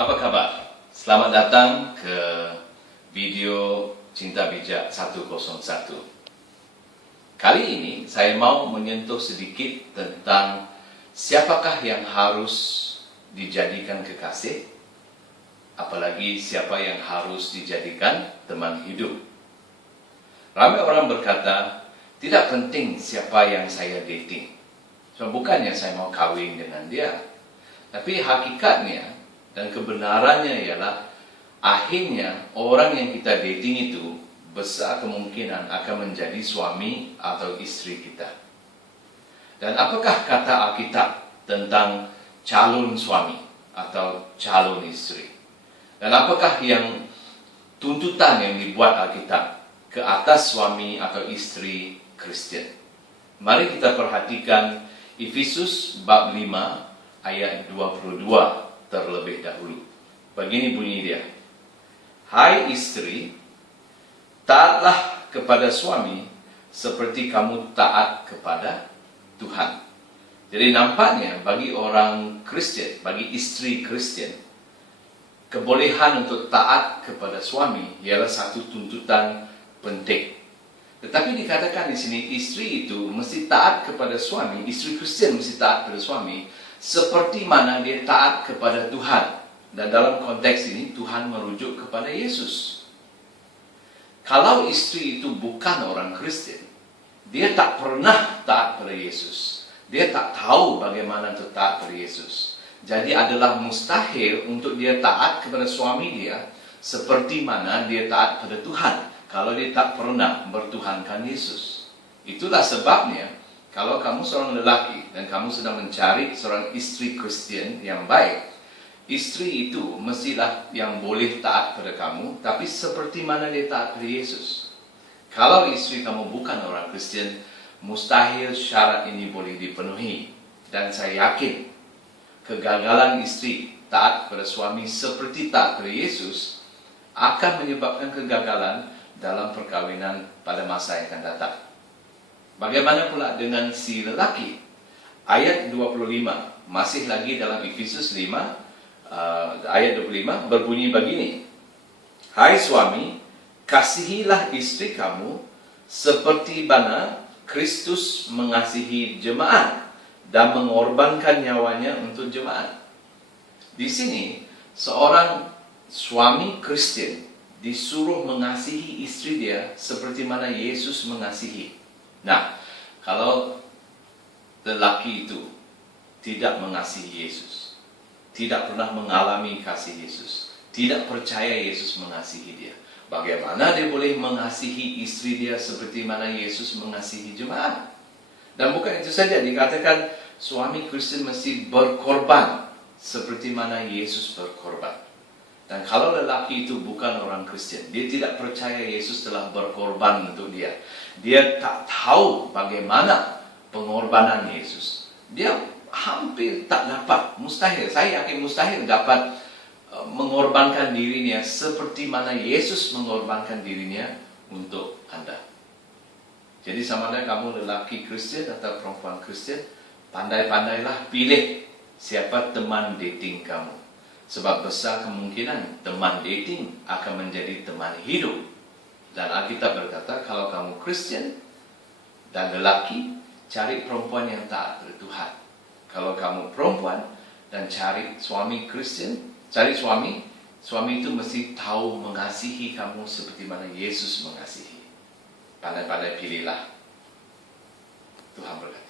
Apa kabar? Selamat datang ke video Cinta Bijak 101. Kali ini saya mau menyentuh sedikit tentang siapakah yang harus dijadikan kekasih, apalagi siapa yang harus dijadikan teman hidup. Ramai orang berkata, tidak penting siapa yang saya dating. So, bukannya saya mau kawin dengan dia, tapi hakikatnya dan kebenarannya ialah akhirnya orang yang kita dating itu besar kemungkinan akan menjadi suami atau istri kita. Dan apakah kata Alkitab tentang calon suami atau calon istri? Dan apakah yang tuntutan yang dibuat Alkitab ke atas suami atau istri Kristen? Mari kita perhatikan Efesus bab 5 ayat 22 terlebih dahulu. Begini bunyi dia. Hai istri, taatlah kepada suami seperti kamu taat kepada Tuhan. Jadi nampaknya bagi orang Kristen, bagi istri Kristen, kebolehan untuk taat kepada suami ialah satu tuntutan penting. Tetapi dikatakan di sini istri itu mesti taat kepada suami, istri Kristen mesti taat kepada suami seperti mana dia taat kepada Tuhan. Dan dalam konteks ini Tuhan merujuk kepada Yesus. Kalau istri itu bukan orang Kristen, dia tak pernah taat pada Yesus. Dia tak tahu bagaimana untuk taat pada Yesus. Jadi adalah mustahil untuk dia taat kepada suami dia seperti mana dia taat pada Tuhan kalau dia tak pernah bertuhankan Yesus. Itulah sebabnya kalau kamu seorang lelaki dan kamu sedang mencari seorang istri Kristen yang baik, istri itu mestilah yang boleh taat pada kamu, tapi seperti mana dia taat pada Yesus. Kalau istri kamu bukan orang Kristen, mustahil syarat ini boleh dipenuhi. Dan saya yakin kegagalan istri taat pada suami seperti taat pada Yesus akan menyebabkan kegagalan dalam perkawinan pada masa yang akan datang. Bagaimana pula dengan si lelaki? Ayat 25, masih lagi dalam Efesus 5, ayat 25, berbunyi begini. Hai suami, kasihilah istri kamu seperti mana Kristus mengasihi jemaat dan mengorbankan nyawanya untuk jemaat. Di sini, seorang suami Kristen disuruh mengasihi istri dia seperti mana Yesus mengasihi. Nah, kalau lelaki itu tidak mengasihi Yesus, tidak pernah mengalami kasih Yesus, tidak percaya Yesus mengasihi dia, bagaimana dia boleh mengasihi istri dia seperti mana Yesus mengasihi jemaat? Dan bukan itu saja, dikatakan suami Kristen mesti berkorban seperti mana Yesus berkorban. Dan kalau lelaki itu bukan orang Kristen, dia tidak percaya Yesus telah berkorban untuk dia, dia tak tahu bagaimana pengorbanan Yesus, dia hampir tak dapat, mustahil, saya yakin mustahil dapat mengorbankan dirinya seperti mana Yesus mengorbankan dirinya untuk Anda. Jadi sama ada kamu lelaki Kristen atau perempuan Kristen, pandai-pandailah pilih siapa teman dating kamu. Sebab besar kemungkinan teman dating akan menjadi teman hidup. Dan Alkitab berkata, kalau kamu Kristen dan lelaki, cari perempuan yang taat pada Tuhan. Kalau kamu perempuan dan cari suami Kristen, cari suami itu mesti tahu mengasihi kamu seperti mana Yesus mengasihi. Pandai-pandai pilihlah. Tuhan berkati.